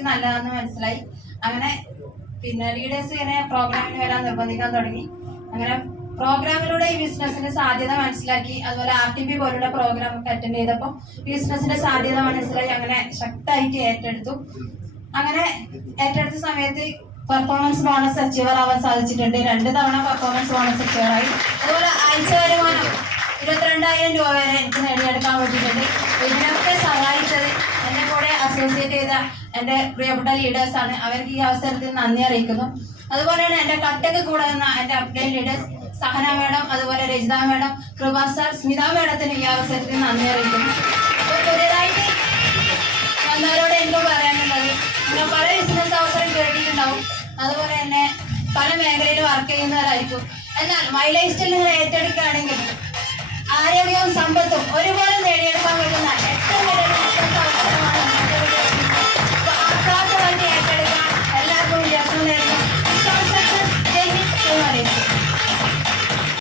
എനിക്ക് നല്ലതാണെന്ന് മനസ്സിലായി. അങ്ങനെ പിന്നെ ലീഡേഴ്സ് ഇങ്ങനെ പ്രോഗ്രാമിന് വരാൻ നിർബന്ധിക്കാൻ തുടങ്ങി. അങ്ങനെ പ്രോഗ്രാമിലൂടെ ഈ ബിസിനസിന്റെ സാധ്യത മനസ്സിലാക്കി. അതുപോലെ RTP പോലുള്ള പ്രോഗ്രാം ഒക്കെ അറ്റൻഡ് ചെയ്തപ്പോൾ ബിസിനസിന്റെ സാധ്യത മനസ്സിലായി. അങ്ങനെ ശക്തമായിട്ട് ഏറ്റെടുത്തു. അങ്ങനെ ഏറ്റെടുത്ത സമയത്ത് പെർഫോമൻസ് ബോണസ് അച്ചീവർ ആവാൻ സാധിച്ചിട്ടുണ്ട്. 2 തവണ പെർഫോമൻസ് ബോണസ് അച്ചീവറായി. അതുപോലെ ആഴ്ച വരുമാനം 22,000 രൂപ വരെ എനിക്ക് നേടിയെടുക്കാൻ പറ്റിയിട്ടുണ്ട്. ഇതിനൊക്കെ സഹായിച്ചത് എന്നെ കൂടെ അസോസിയേറ്റ് ചെയ്ത എൻ്റെ പ്രിയപ്പെട്ട ലീഡേഴ്സാണ്. അവർക്ക് ഈ അവസരത്തിൽ നന്ദി അറിയിക്കുന്നു. അതുപോലെ തന്നെ എൻ്റെ കട്ടക്ക് കൂടെ നിന്ന എൻ്റെ അപ്ഡേറ്റ് ലീഡേഴ്സ് സഹന മേഡം, അതുപോലെ രജിത മേഡം, കൃപ സാർ, സ്മിത മേഡത്തിന് ഈ അവസരത്തിൽ നന്ദി അറിയിക്കുന്നു. അപ്പോൾ പുതിയതായിട്ട് വന്നവരോട് എനിക്ക് പറയാനുള്ളത്, നിങ്ങൾ പല ബിസിനസ് അവസരം കേട്ടിട്ടുണ്ടാവും. അതുപോലെ തന്നെ പല മേഖലയിൽ വർക്ക് ചെയ്യുന്നവരായിരിക്കും. എന്നാൽ മൈ ലൈഫ് സ്റ്റൈൽ നിങ്ങൾ ഏറ്റെടുക്കുകയാണെങ്കിൽ ആരോഗ്യവും സമ്പത്തും ഒരുപോലെ നേടിയെടുക്കാൻ പറ്റുന്ന ഏറ്റവും വലിയ ബിസിനസ് അവസരമാണ്